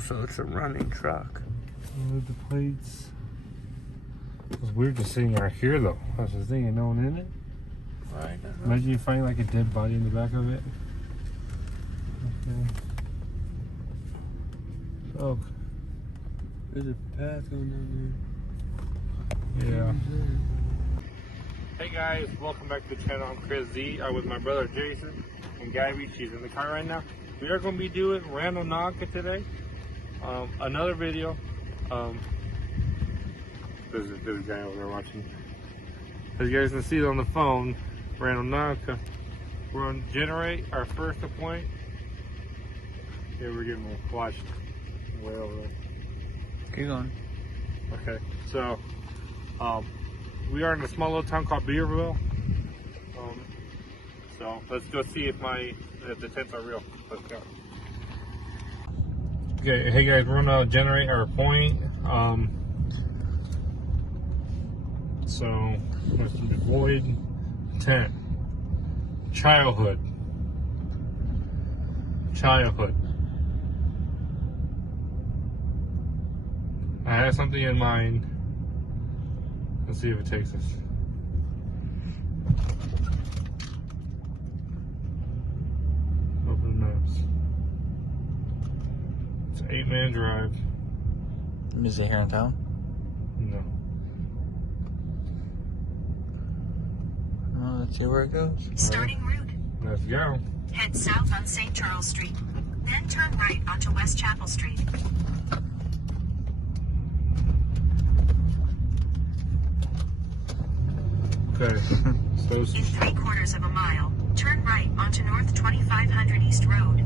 so it's a running truck. Load the plates. It's weird just sitting right here though. That's the thing, and no one in it. Right. Imagine you find like a dead body in the back of it. Okay. Oh. There's a path going down there. Yeah. Hey guys, welcome back to the channel. I'm Chris Z. I'm with my brother Jason and Gabby. She's in the car right now. We are going to be doing Randonautica today. Another video. There's a guy over there watching. As you guys can see on the phone, Randonautica. We're going to generate our first point. Yeah, we're getting watched way over there. Keep going. Okay, so we are in a small little town called Beaverville. So let's go see if the tents are real. Let's go. Okay, hey guys, we're gonna generate our point. So let's do the void tent. Childhood. I have something in mind. Let's see if it takes us. Open maps. It's an 8-man drive. Is it here in town? No. Well, let's see where it goes. Starting route. Let's go. Head south on St. Charles Street. Then turn right onto West Chapel Street. Okay. So In 3/4 of a mile, turn right onto North 2500 East Road.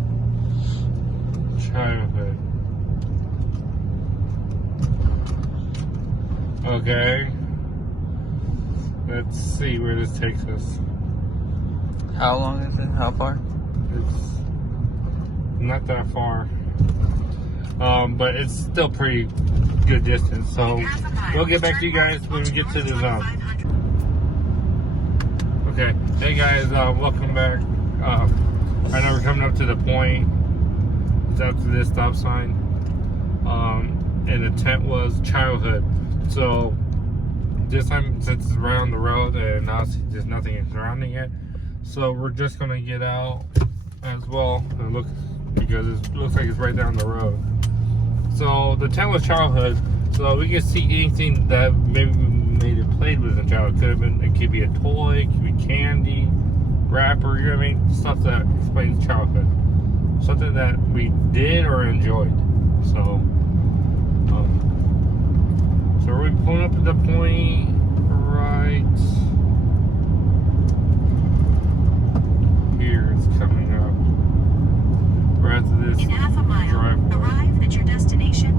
childhood. Okay. Let's see where this takes us. How long is it? How far? It's not that far. But it's still pretty good distance. So we'll get back to you guys when we get to the zone. Okay. Hey guys, welcome back. Right now we're coming up to the point. It's up to this stop sign. And the tent was childhood. So this time, since it's right on the road and now there's nothing surrounding it, so we're just gonna get out as well and look, because it looks like it's right down the road. So the tent was childhood, so we can see anything that maybe made it played with in childhood. It could be a toy, it could be candy, wrapper, you know what I mean? Stuff that explains childhood. Something that we did or enjoyed. So so we're pulling up to the point right here. It's coming up. Right after this In half a mile, driveway. arrive at your destination.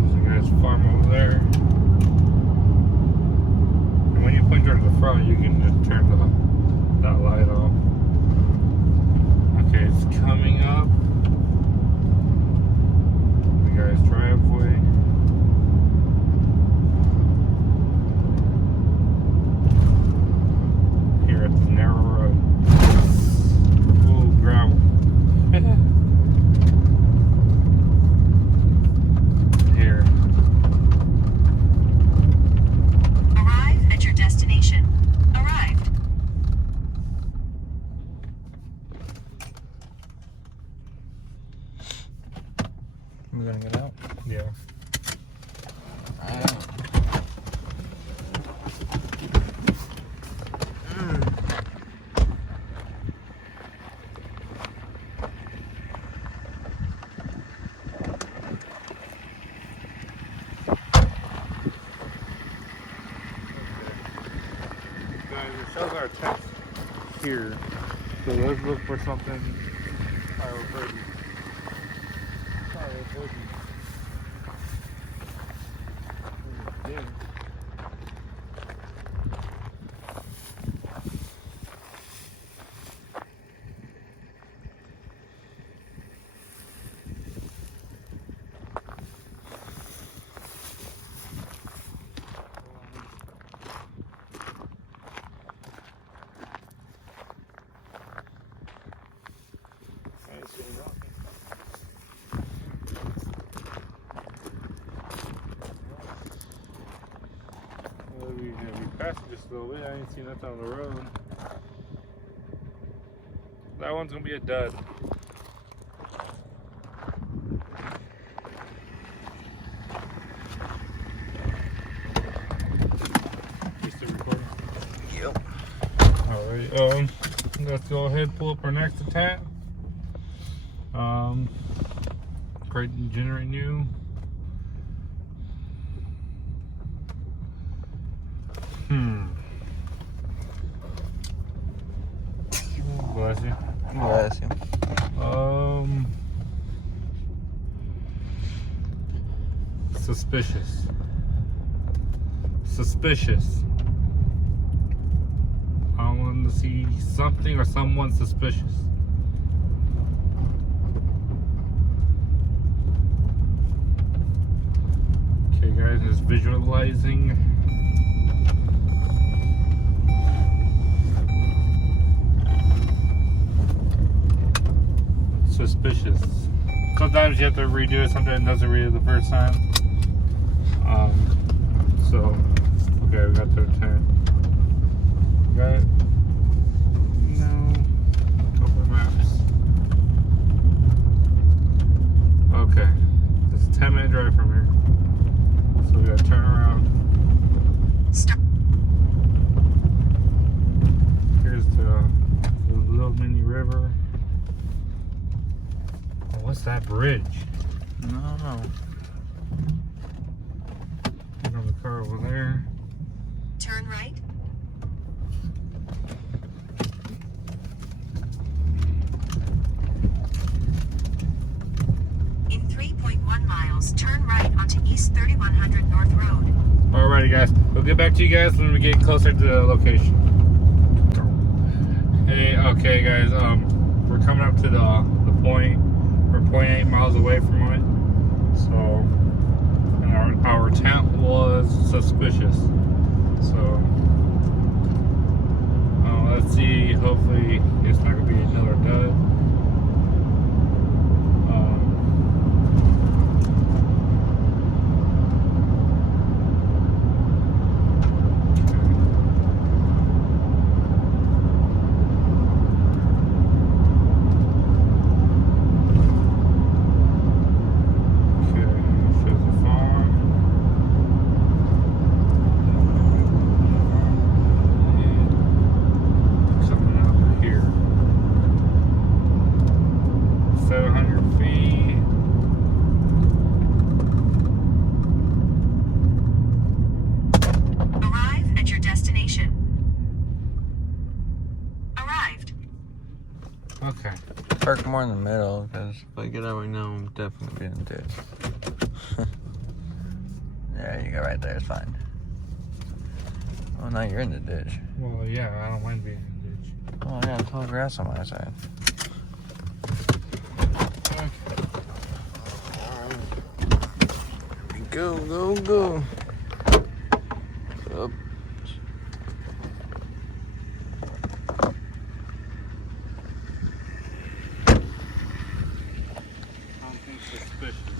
There's a guy's farm over there. And when you point towards the front, you can just turn that light off. Okay, it's coming up. The guy's driveway. Here at the narrow road. Ooh, gravel. Here. Arrive at your destination. Arrived. We're gonna get out. Yeah. Guys, it shows our tent here. So let's look for something. Alright, we're birdie. Sorry, we're birdie. There's a dig. flashing just a little bit. I ain't seen nothing on the road. That one's gonna be a dud. You still recording? Yep. Alright, let's go ahead and pull up our next attack. Create and generate new. Bless you. Bless you. Suspicious. Suspicious. I want to see something or someone suspicious. Okay, guys, just visualizing. Suspicious. Sometimes you have to redo it, sometimes it doesn't read it the first time. So, okay, we got the 10. We got it? No. Couple maps. Okay. It's a 10-minute drive from here. So we gotta turn around. Stop. Here's the little mini river. Oh, what's that bridge? No. Another car over there. Turn right. In 3.1 miles, turn right onto East 3100 North Road. Alrighty, guys. We'll get back to you guys when we get closer to the location. Hey, okay, guys. We're coming up to the point. We're 0.8 miles away from it. So, and our tent was suspicious. So, let's see. Hopefully, it's not gonna be another dud. Okay. Park more in the middle, because if I get out right now, I'm definitely being in the ditch. There you go, right there, it's fine. Oh, now you're in the ditch. Well, yeah, I don't mind being in the ditch. Oh, I got tall grass on my side. Okay. Go, go, go. Up. Something suspicious.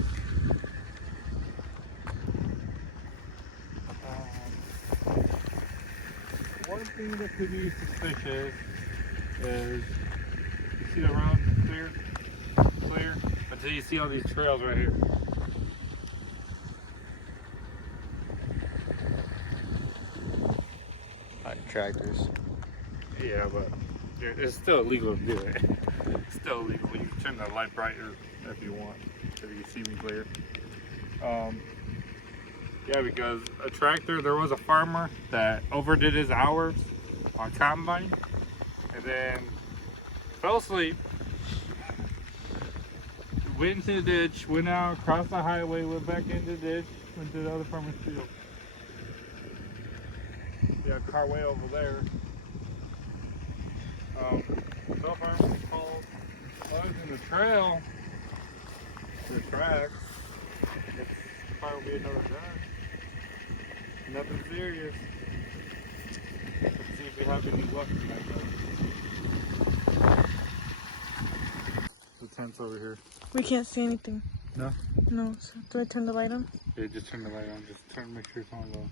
One thing that could be suspicious is you see the road clear, until you see all these trails right here. Like tractors. Yeah, but it's still illegal to do it. It's still illegal. You can turn the light brighter if you want, so you can see me clear. Yeah, because a tractor, there was a farmer that overdid his hours on combine, and then fell asleep, went into the ditch, went out, crossed the highway, went back into the ditch, went to the other farmer's field. Yeah, car way over there. So far, called plugs in the trail, the tracks. It's probably be another drive. Nothing serious. Let's see if we have any luck in that though. The tent's over here. We can't see anything. No? No. So do I turn the light on? Yeah, just turn the light on. Just make sure it's on low.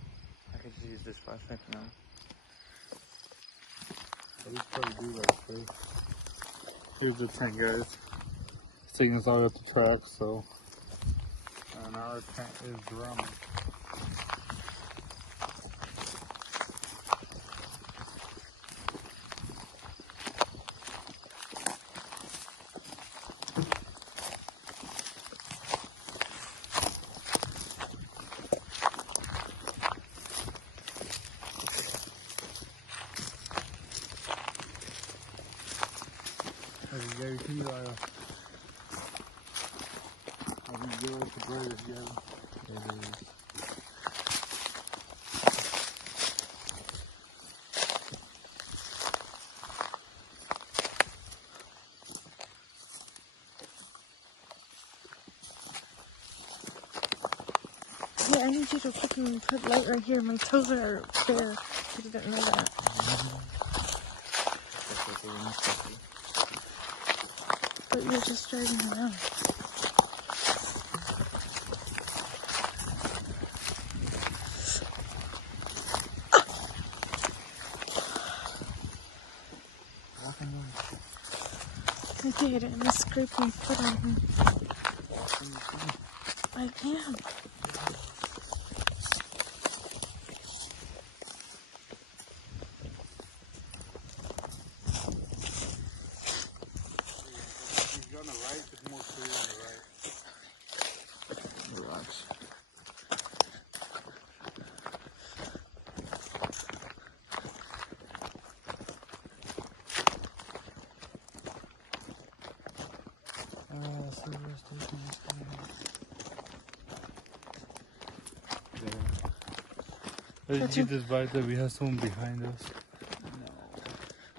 I could just use this flashlight for now. At least try to do that first. Here's the tent, guys. It's taking us all up the track, so. And our tent is drumming. Gary, can you do it the brightest, Gary? It is. Yeah, I need you to fucking put light right here. My toes are bare. You didn't know that. But you're just driving around. I did, and I scraped my foot on him. I am. On the right, it's more clear on the right. Relax. Did you get this vibe that we have someone behind us? No.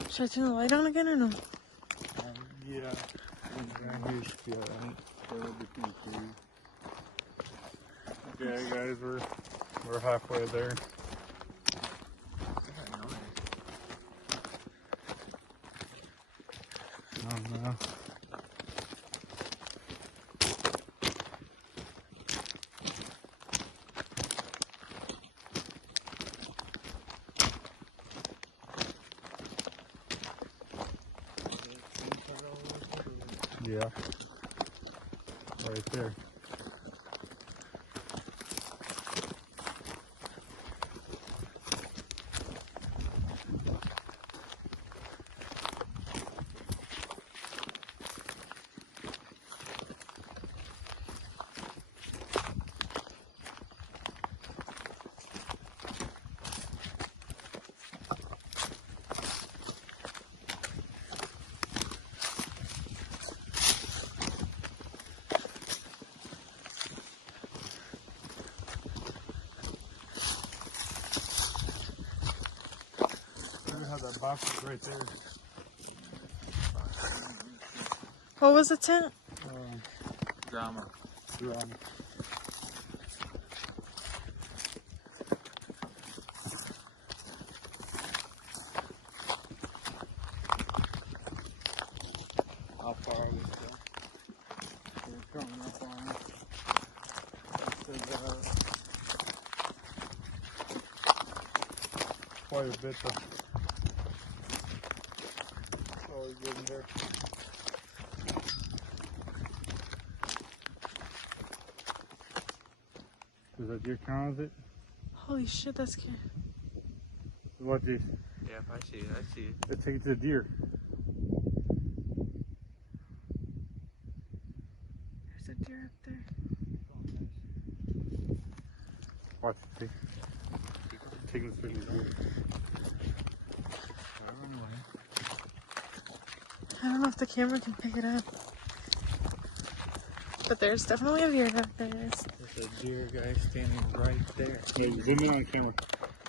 Should I turn the light on again or no? Yeah. Right here should be alright. Okay, guys, we're halfway there. Oh no. Yeah. Right there. That box is right there. What was the tent? Drama. How far is it go? We're coming up on it. It says, quite a bit though. Always good in there. Does that deer count as it? Holy shit, that's scary. What this? Yeah, I see it. I see it. Let's take it to the deer. There's a deer up there. Watch it. Take it to the deer. I don't know if the camera can pick it up. But there's definitely a deer up there. There's a deer guy standing right there. Hey, zoom in on camera.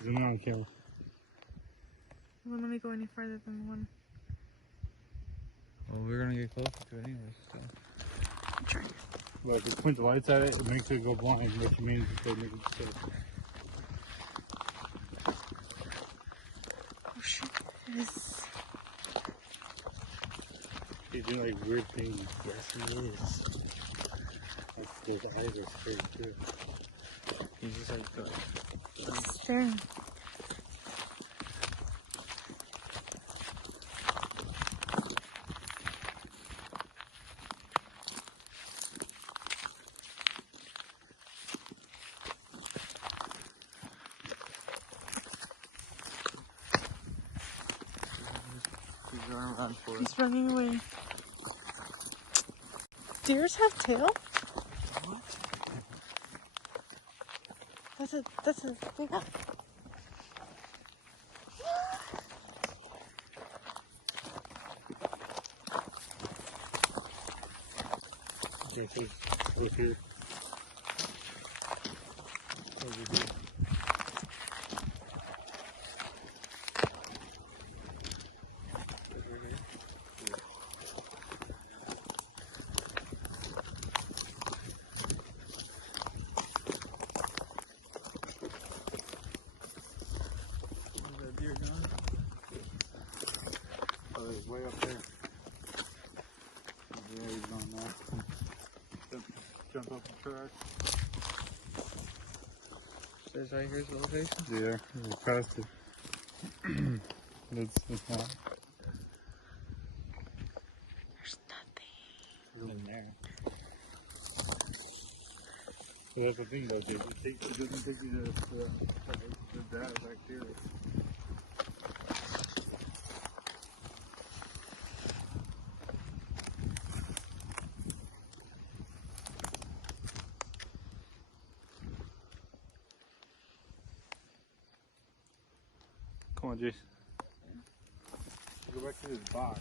Zoom in on camera. Well, let me go any further than one. Well, we're gonna get closer to it anyways, so. I'm trying. Well, if you point the lights at it, it makes it go blind, which means it makes it safe. Oh shit, it is. He's doing like weird things. Yes, he is. Like, those eyes are straight too. He's just like, Staring. Run for it. He's running away. Deers have tail? That's a big one. Over here. Over here. Deer gone? Oh, he's way up there. Yeah, he's gone now. Jump up the track. Says right here's the location. Yeah, we passed it. It's not. There's nothing. In there. So that's the thing though, dude. It doesn't take you to that bacteria. Come on, Jason. Go back to this box.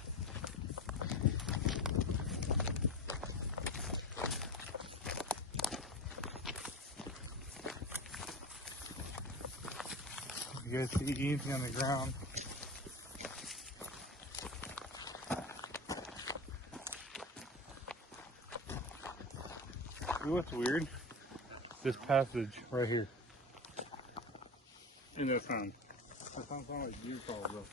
You guys see anything on the ground? You know what's weird? This passage right here. And that sound. That sounds like deer calls though.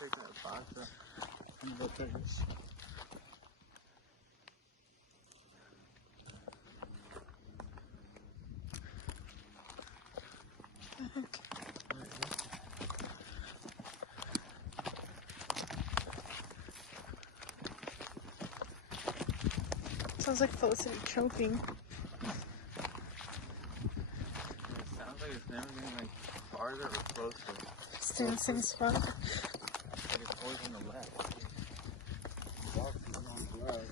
Take that box up. I'm gonna go check it. Sounds like Felicity choking. It sounds like it's never getting like farther or closer. Stay in the same spot. Like it's always on the left. Box is on the left.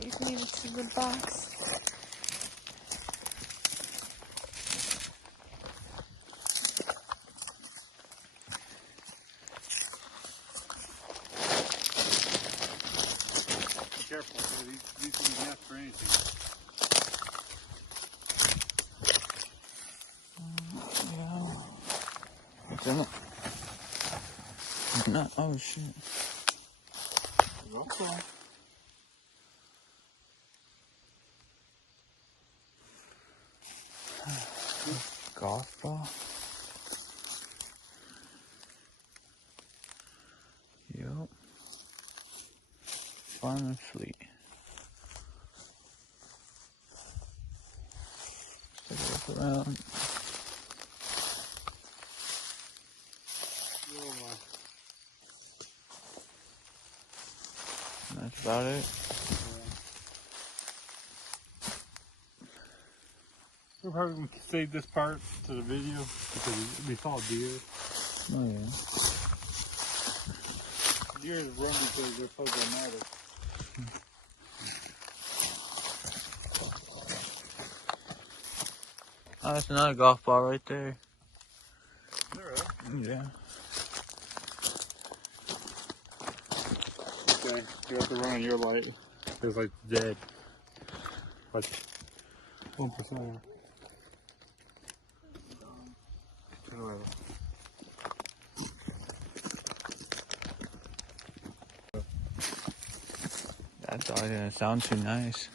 You need it to the box. Be careful, these things nest for anything. Yeah. What's in it? No. Oh shit. Okay. Golf ball. Yup. Fun and fleet. Take a look around. Oh my. That's about it. We're probably going to save this part to the video because we saw deer. Oh yeah. Deer run because they're so dramatic. Oh, that's another golf ball right there. Alright. Yeah. Okay, you have to run on your light. It's like dead. But 1%. That dog didn't sound too nice.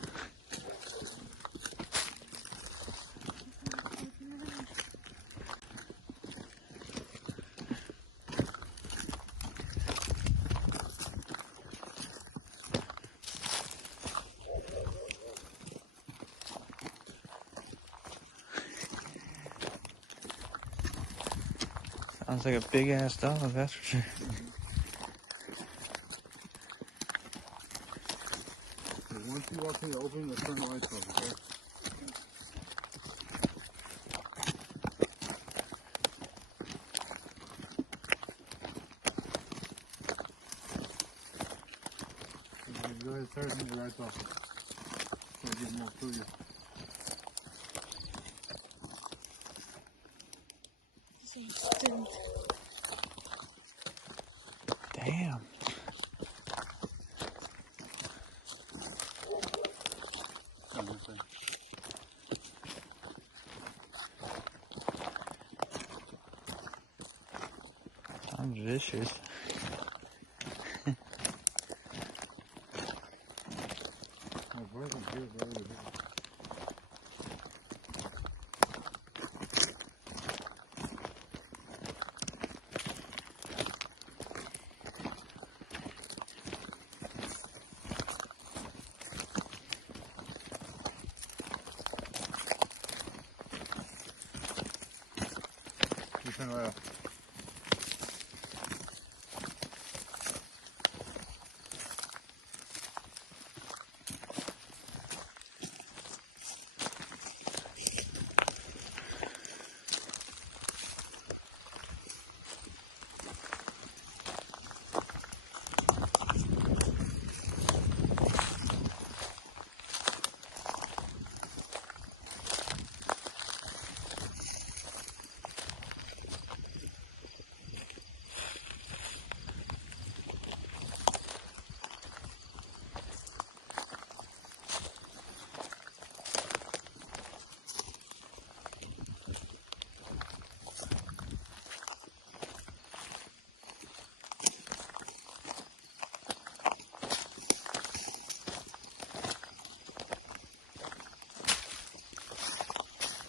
Sounds like a big ass dog, that's for sure. Once you walk in the open, the turn the lights off, okay? Go ahead, start turning the lights off. So I get more food. Damn. I'm vicious. You turn right off.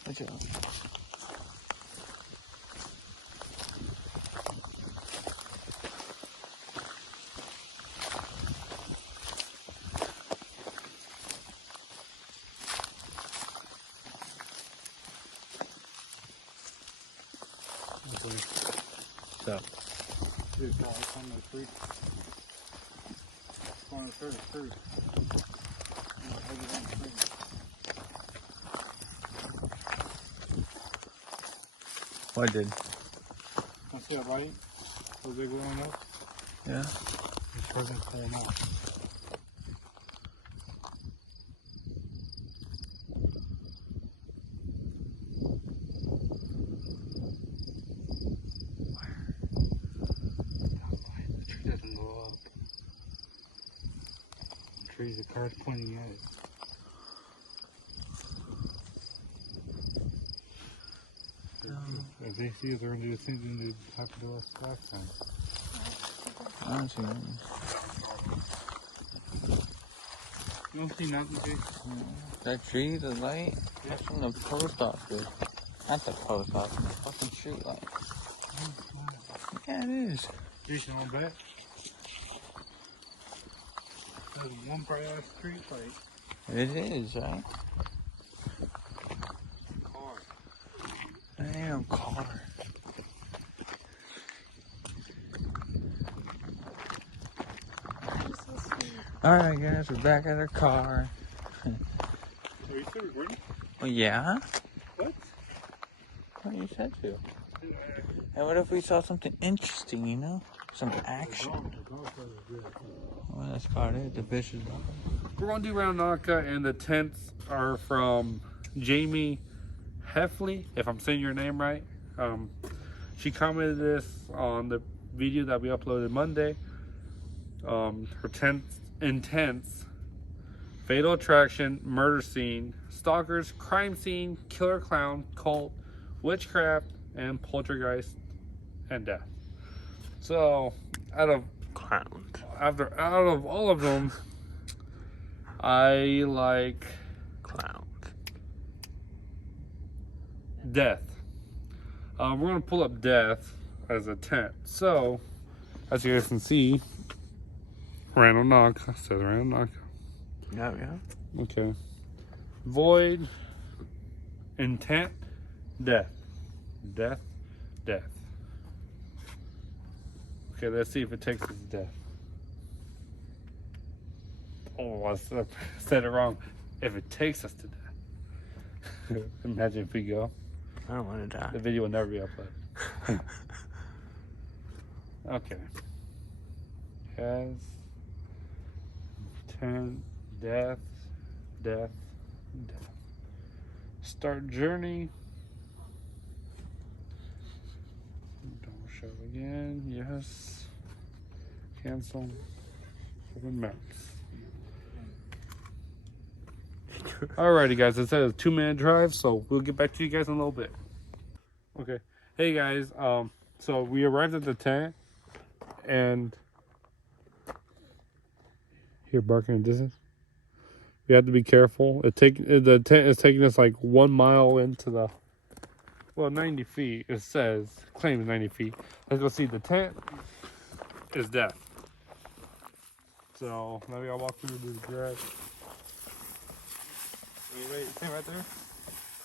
Good job. So, Dude, no, it's on the creek. It's on the creek. what did? I see that light? The big one up? Yeah. It's wasn't pulling out. The tree doesn't go up. The tree's the car's pointing at it. If they see it, they're going to do the same thing they have to do us last time. I don't see nothing. You don't see nothing, Jake? That tree, the light, that's from the post office. Not the post office, the fucking street light. Yeah, it is. Jason, on back. There's one bright ass street light. It is, right? Car. Damn car. Alright guys, we're back at our car. Are you still recording? Well, yeah? What? What you said to? And what if we saw something interesting, you know? Some action. Well, that's about it. The vicious dog. We're going to do Randonautica, and the tents are from Jamie Heffley, if I'm saying your name right. She commented this on the video that we uploaded Monday. Her tents fatal attraction, murder scene, stalkers, crime scene, killer clown, cult, witchcraft, and poltergeist, and death. So, out of all of them, I like Clowns. death. We're gonna pull up death as a tent. So, as you guys can see, Randonautica says Randonautica. Yeah. Okay. Void, intent, death. Death, death. Okay, let's see if it takes us to death. Oh, I said it wrong. If it takes us to death. Imagine if we go. I don't want to die. The video will never be uploaded. Okay. Has, intent, death, death, death. Start journey. Don't show again. Yes. Cancel. Open maps. Alrighty, guys. It says a 2-minute drive, so we'll get back to you guys in a little bit. Okay. Hey guys. So we arrived at the tent, and here barking in distance. We have to be careful. The tent is taking us like 1 mile into the, well, 90 feet. It says, claims 90 feet. Let's go see. The tent is death. So now we gotta walk through the grass. Wait, stay right there.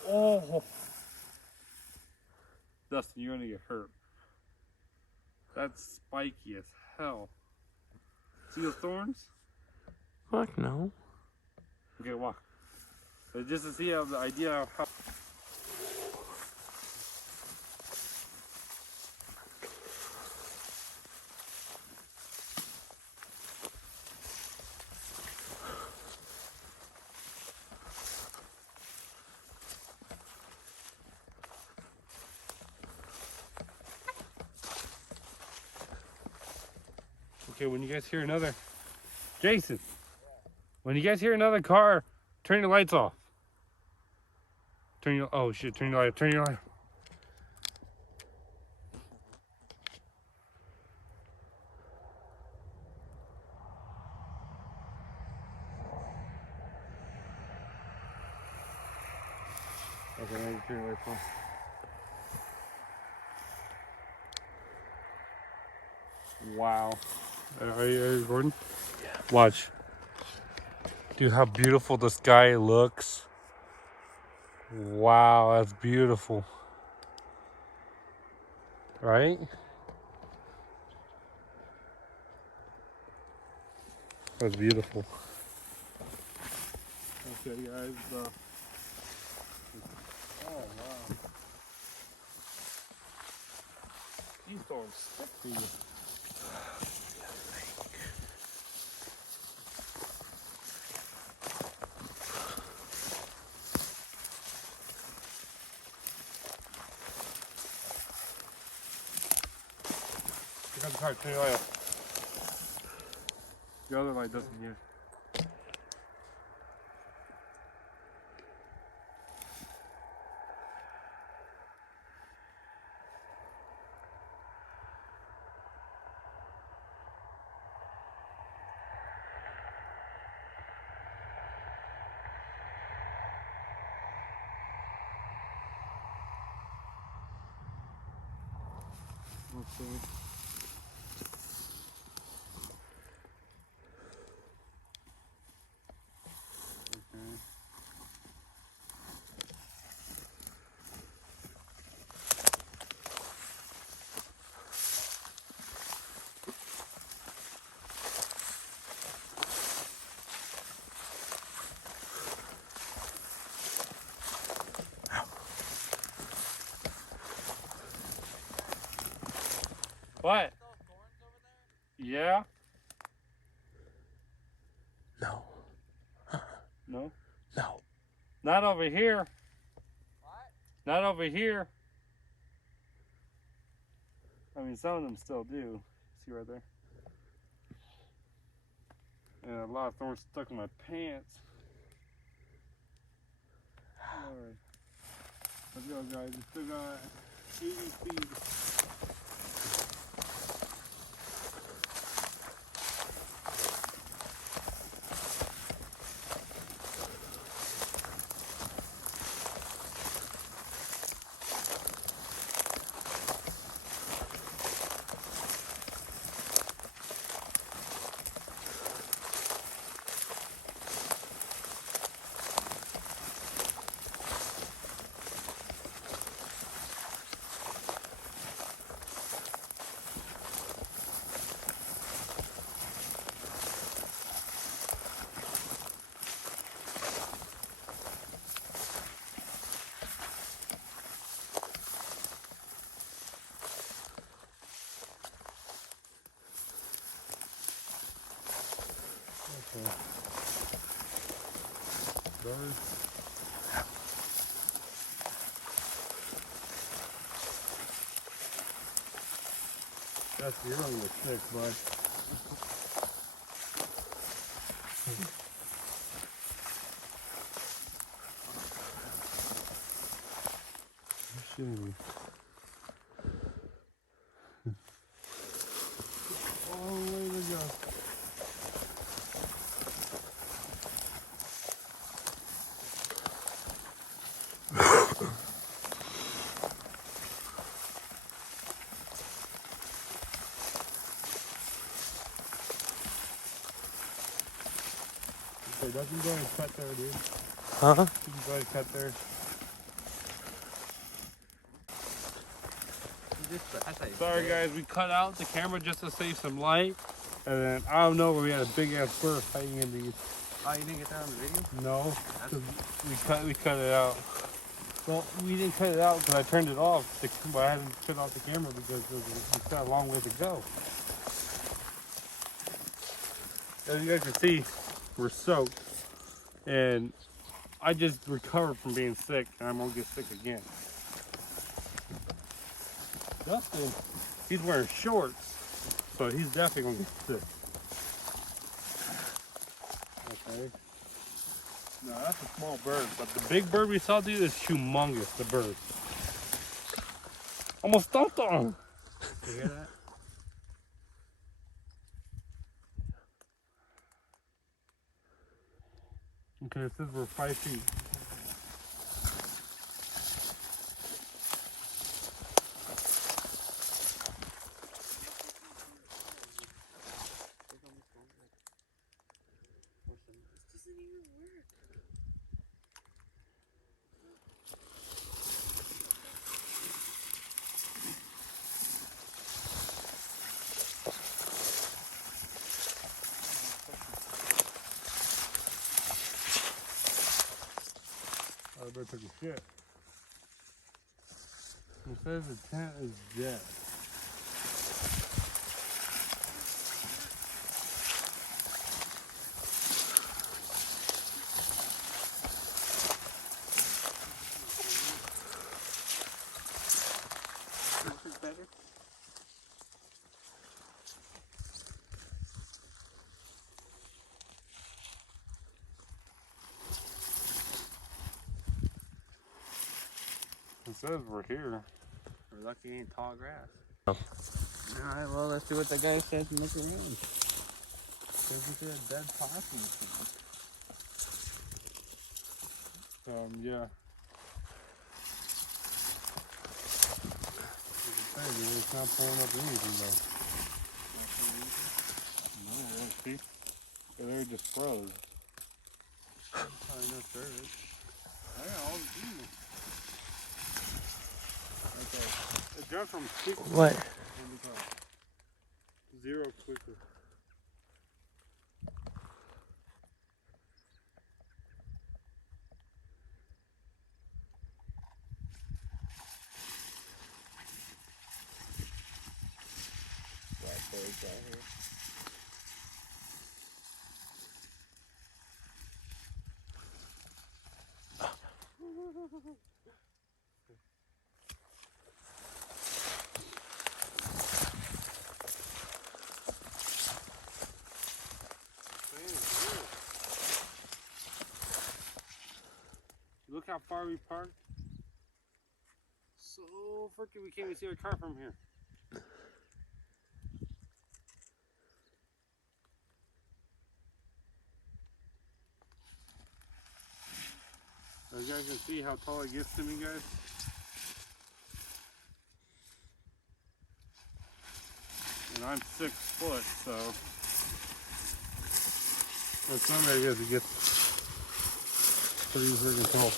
Oh, Dustin, you're gonna get hurt. That's spiky as hell. See those thorns? Fuck no. Okay, walk. But just to see the idea of how. Okay, when you guys hear another, Jason, when you guys hear another car, turn your lights off. Turn your, oh shit, turn your light, turn your light. Okay, now you turn your lights off. Wow. Are you recording? Yeah. Watch. Dude, how beautiful the sky looks. Wow, that's beautiful. Right? That's beautiful. Okay, guys. Oh, wow. These don't stick to you. Pick up the car, turn your light off. The other light doesn't here. Okay. What? Yeah? No. No? No. Not over here. What? Not over here. I mean, some of them still do. See right there? And a lot of thorns stuck in my pants. Alright. Let's go, guys. We still got 80 feet. Okay. Bird. That's your only stick, bud. Shitty. All the way to go. Okay, doesn't go and cut there, dude. Huh? You can go ahead and cut there. Sorry guys, we cut out the camera just to save some light. And then I don't know where we had a big ass bird hiding in these. Oh, you didn't get that on the video? No, 'cause we cut it out. Well, we didn't cut it out because I turned it off. But I hadn't cut off the camera because we got a long way to go. As you guys can see, we're soaked, and I just recovered from being sick, and I'm gonna get sick again. Dustin, he's wearing shorts, so he's definitely gonna get sick. Okay. No, that's a small bird, but the big bird we saw, dude, is humongous. The bird. Almost stomped on him. You hear that? Okay, it says we're 5 feet. Oh, the bird took a shit. It says the tent is dead. This is better. It says we're here. We're lucky it ain't tall grass. Oh. Alright, well, let's see what the guy says and look around. Says we see a dead possum. Yeah. You can say, dude, it's not pulling up anything though. No, look, see? They just froze. Probably no service. I got all the demons. Okay. It jumped from 60 What? 0 quickly. Blackbirds out here. how far we parked. So freaking we can't even see our car from here. As you guys can see how tall it gets to me, guys. And I'm 6 foot, so for some areas it gets pretty freaking tall.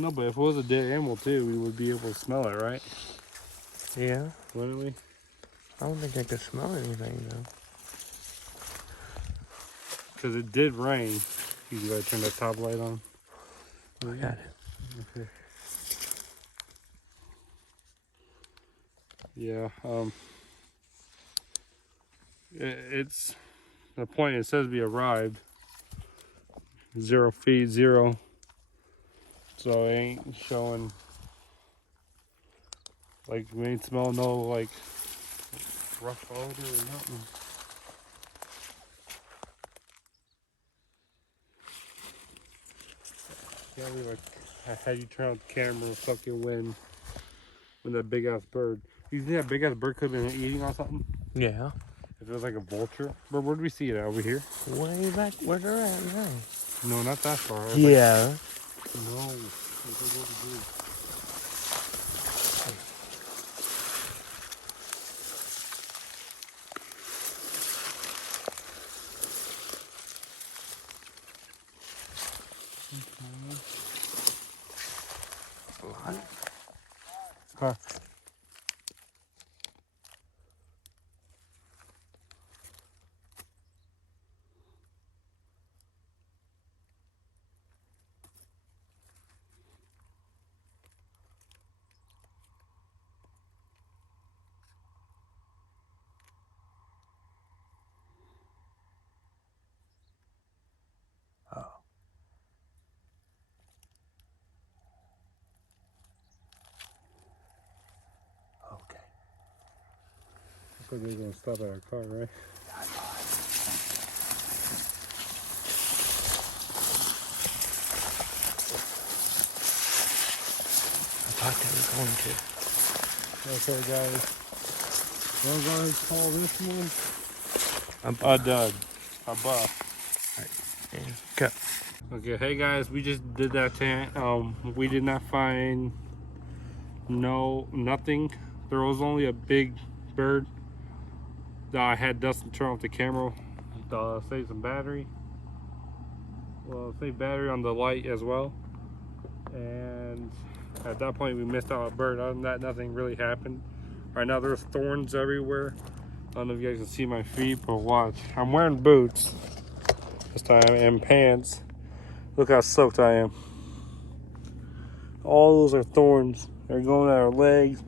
No, but if it was a dead animal too, we would be able to smell it, right? Yeah. Wouldn't we? I don't think I could smell anything though. Because it did rain. You gotta turn that top light on. I got it. Okay. Yeah, it's the point. It says we arrived 0 feet 0, so it ain't showing like we ain't smell no like rough odor or nothing. Can't believe I had you turn on the camera and fucking when that big ass bird. You think that big ass bird could have been eating on something? Yeah. If it was like a vulture. But where do we see it at? Over here? Way back where they're at now. No, not that far. It's Yeah. Like, no. It's like over here. Huh. Okay. So they're gonna stop at our car, right? I thought they were going to. Okay, guys. What am I gonna call this one? A A dud. A buff. And go. Okay, hey guys, we just did that tent. We did not find nothing. There was only a big bird that I had Dustin turn off the camera to save some battery. Well, save battery on the light as well. And at that point, we missed out on a bird. Other than that, nothing really happened. Right now, there's thorns everywhere. I don't know if you guys can see my feet, but watch. I'm wearing boots this time and pants. Look how soaked I am. All those are thorns. They're going at our legs.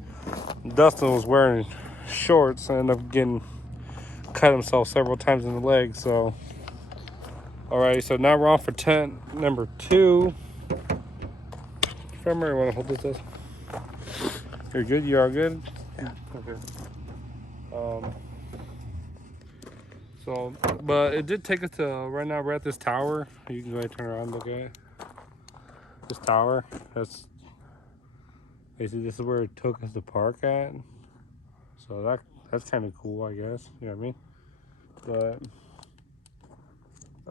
Dustin was wearing shorts and ended up getting cut himself several times in the leg. So, alright, so now we're on for tent number 2. If I remember, want to hold this. You're good. You are good. Yeah. Okay. So, but it did take us to right now. We're at this tower. You can go ahead and turn around and look at it. This tower. That's basically this is where it took us to park at. So that's kind of cool, I guess. You know what I mean? But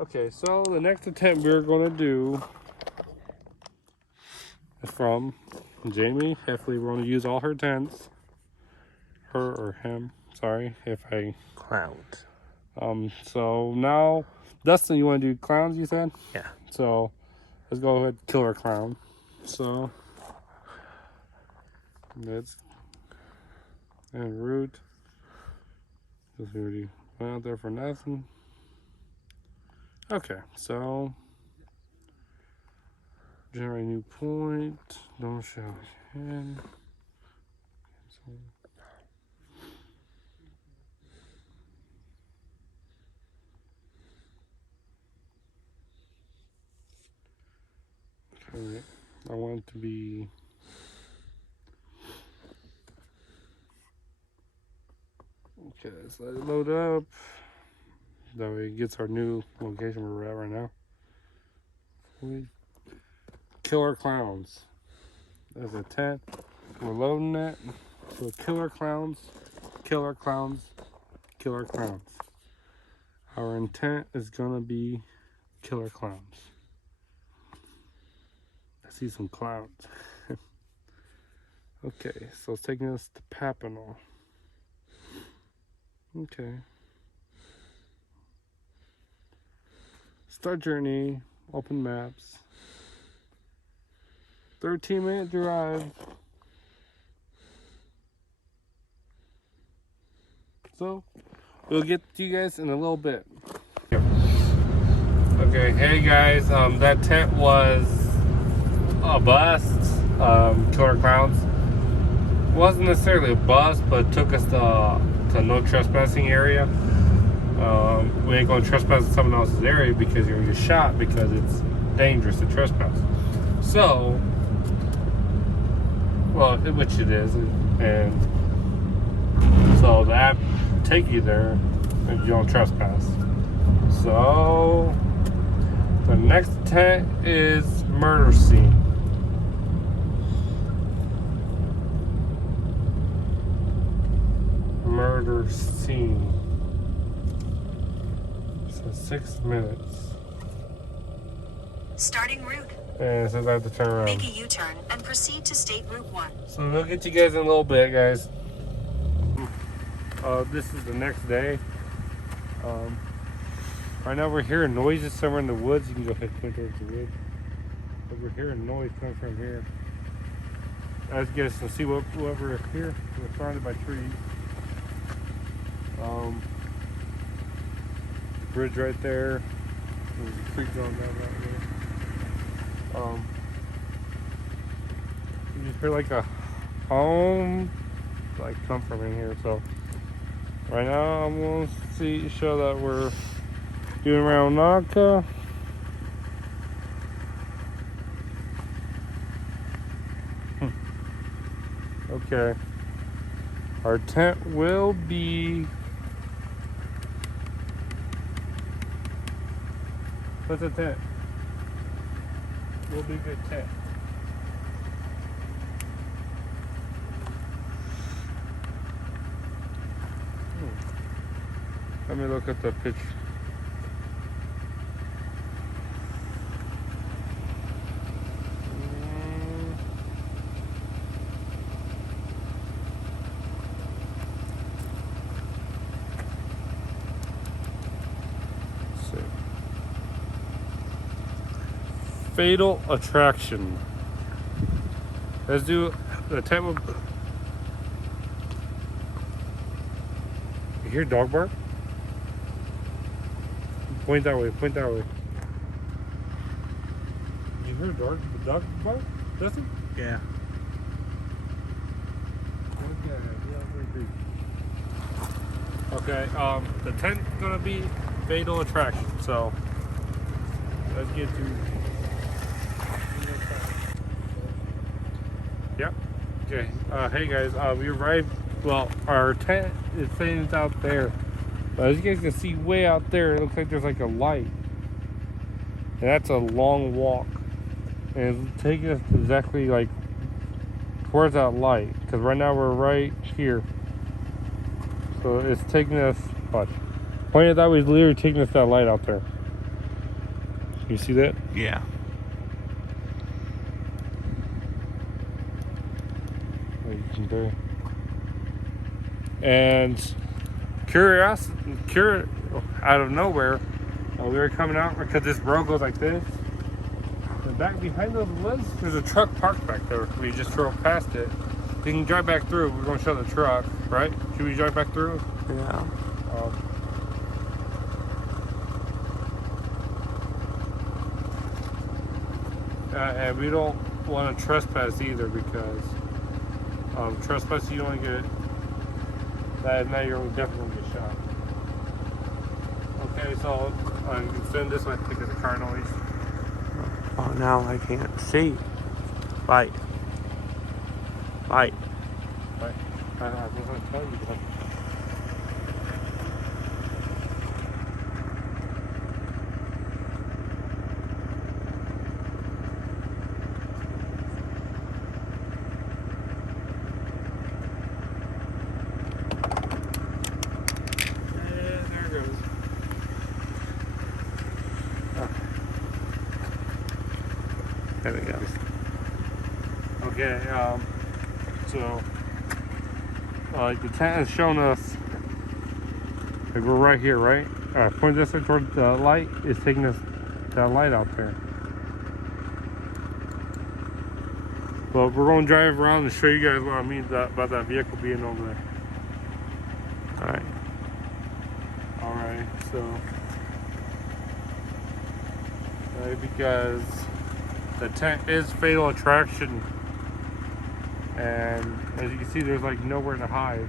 okay, so the next attempt we're gonna do is from Jamie. Hopefully, we're gonna use all her tents. Her or him. Sorry if I. Clouds. So now, Dustin, you want to do clowns? You said. Yeah. So let's go ahead and kill our clown. So let's and root. Because we already went out there for nothing. Okay, so generate new point. Don't show again. Okay, I want it to be. Okay, let's let it load up. That way it gets our new location where we're at right now. Killer Clowns. There's a tent. We're loading it with killer clowns, killer clowns, killer clowns. Our intent is gonna be killer clowns. I see some clowns. Okay, so it's taking us to Papinal. Okay. Start journey, open maps. 13-minute drive. So, we'll get to you guys in a little bit. Okay, hey guys, that tent was a bust. Killer Clowns wasn't necessarily a bust, but took us to no trespassing area. We ain't gonna trespass in someone else's area because you're gonna get shot because it's dangerous to trespass. So, well, which it is, and so the app will take you there if you don't trespass. So, the next tent is murder scene. Murder scene. So 6 minutes. Starting route. And it says I have to turn around. Make a U-turn and proceed to State Route 1. So we'll get you guys in a little bit, guys. This is the next day. Right now we're hearing noises somewhere in the woods. You can go ahead and point towards the woods. But we're hearing noise coming from here. As you guys can see, what we're here, we're surrounded by trees. Bridge right there. There's a creek going down right there. You just hear like a home like come from in here. So right now I'm going to show that we're doing Randonautica. Okay. Our tent will be. What's a tent? Will be a good tent. Let me look at the picture. Fatal Attraction. Let's do the tent. You hear dog bark? Point that way, point that way. You hear the dog bark, Justin? Yeah. Okay, the tent's gonna be Fatal Attraction, so let's get to. Yep. Okay. Hey guys, we arrived. Well, our tent is saying it's out there. But as you guys can see way out there, it looks like there's like a light. And that's a long walk. And it's taking us exactly like towards that light. Because right now we're right here. So it's taking us, watch. Pointed that way is literally taking us that light out there. You see that? Yeah. And out of nowhere, we were coming out because this road goes like this. And back behind those woods, there's a truck parked back there. We just drove past it. You can drive back through. We're going to show the truck, right? Should we drive back through? Yeah. And we don't want to trespass either because trespass, you only get that. Now you're definitely gonna get shot. Okay, so you can send this one because of car noise. Oh, now I can't see. Light. Light. Right. I was gonna tell you that. There we go. Okay, so like the tent has shown us, like we're right here, right? Point this way toward the light is taking us that light out there. But we're going to drive around and show you guys what I mean about that vehicle being over there. Alright. Alright, so because the tent is fatal attraction, and as you can see, there's like nowhere to hide.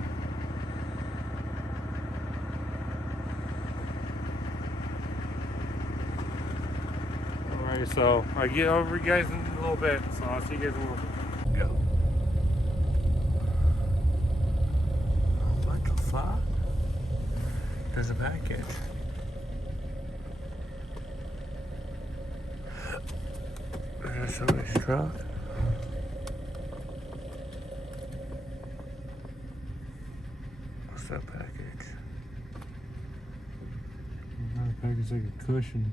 Alright, so I'll get over you guys in a little bit, so I'll see you guys in a little bit. Go. What the fuck? There's a package. There's somebody's truck. What's that package? That package like a cushion.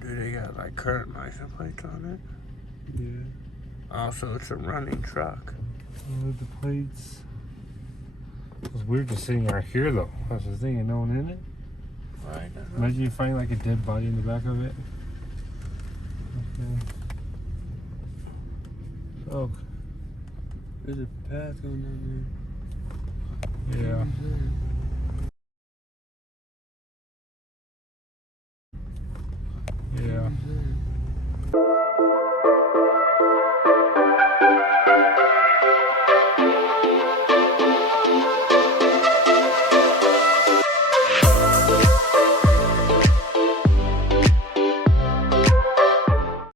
Dude, they got like current license plates on it. Yeah. Also, it's a running truck. The plates. It's weird just sitting right here though. That's the thing, and no one in it. Right. Imagine you find like a dead body in the back of it. Okay. Oh, There's a path going down yeah. there.